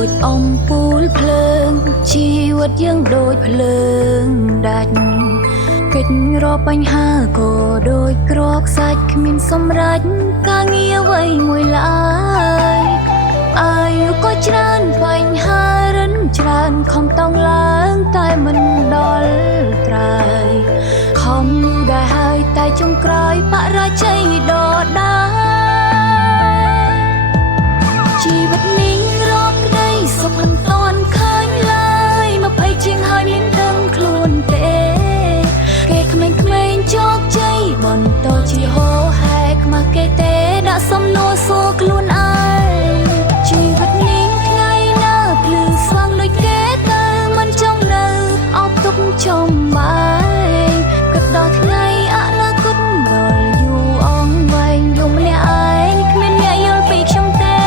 ដូចអំពូលភ្លើងជីវិតយើងដូចភ្លើងដាច់កិច្ចរកបញ្ហាក៏ដូចក្រកសាច់គ្មានសម្រេចការងារអ្វីមួយឡើយអាយុក៏ច្រើនបញ្ហារិនច្រើនខំតង់ឡើងតែមិនដល់ត្រើយខំដែរហើយតែចុងក្រោយបរាជ័យដដែលជីវិតនេះរកក្តីសុខមិនតាន់ឃើញឡើយ20ជាងហើយមានដឹងខ្លួនទេគេក្មេងៗជោគជ័យបន្តជាហោហែខ្មាស់គេទេដាក់សំណួរសួរខ្លួនឯងជីវិតនេះថ្ងៃណាភ្លឺស្វាងដូចគេទៅមិនចង់នៅអបទុកចំបាយគិតដល់ថ្ងៃអនាគតដល់យូរអង្វែងយំម្នាក់ឯងគ្មានអ្នកយល់ពីខ្ញុំទេ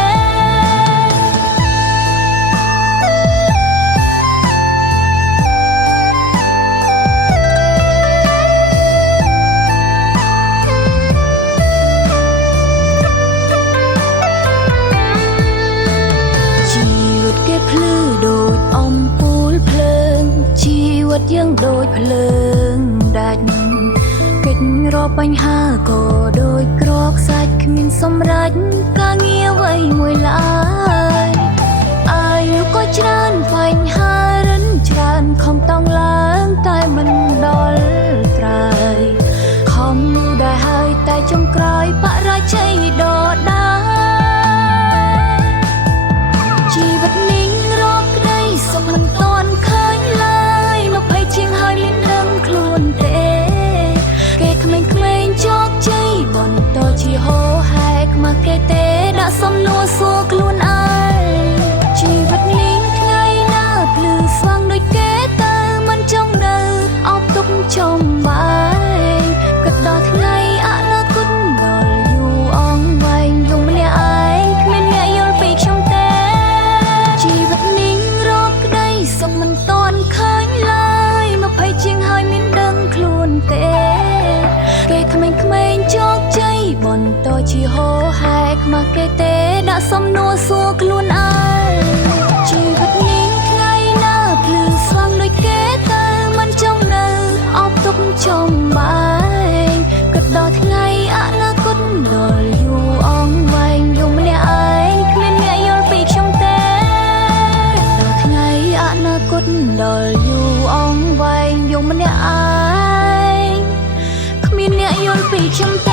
ភ្លឺដូចអំពូលភ្លើងជីវិតយើងដូចភ្លើងដាច់កិច្ចរកបញ្ហាក៏ដូចក្រកសាច់គ្មានសម្រេចការងារអ្វីមួយឡើយអាយុក៏ច្រើនបញ្ហារិនច្រើនខំតង់ឡើងតែមិនដល់ត្រើយខំដែរហើយតែចុងក្រោយបរាជ័យដដែលជីវិតនេះសុខមិនតាន់ឃើញឡើយ20ជាងហើយមានដឹងខ្លួនទេគេក្មេងៗជោគជ័យបន្តជាហោហែខ្មាស់គេទេដាក់សំណួរសួរខ្លួនឯងជីវិតនេះថ្ងៃណាភ្លឺស្វាងដូចគេទៅមិនចង់នៅអបទុកចំបាយគិតដល់ថ្ងៃអនាគតដល់យូរអង្វែងយំម្នាក់ឯងគ្មានអ្នកយល់ពីខ្ញុំទេជីវិតនេះសុខមិនតាន់ឃើញឡើយ20ជាងហើយមានដឹងខ្លួនទេគេក្មេងៗជោគជ័យបន្តជាហោហែខ្មាស់គេទេដាក់សំណួរសួរខ្លួនឯងជីវិតនេះថ្ងៃណាភ្លឺស្វាងដូចគេទៅមិនចង់នៅអបទុកចំបាយគិតដល់ថ្ងៃអនាគតដល់យូរអង្វែងយំម្នាក់ឯងគ្មានអ្នកយល់ពីខ្ញុំទេអនាគតដល់យូរអង្វែងយំម្នាក់ឯងគ្មានអ្នកយល់ពីខ្ញុំទេ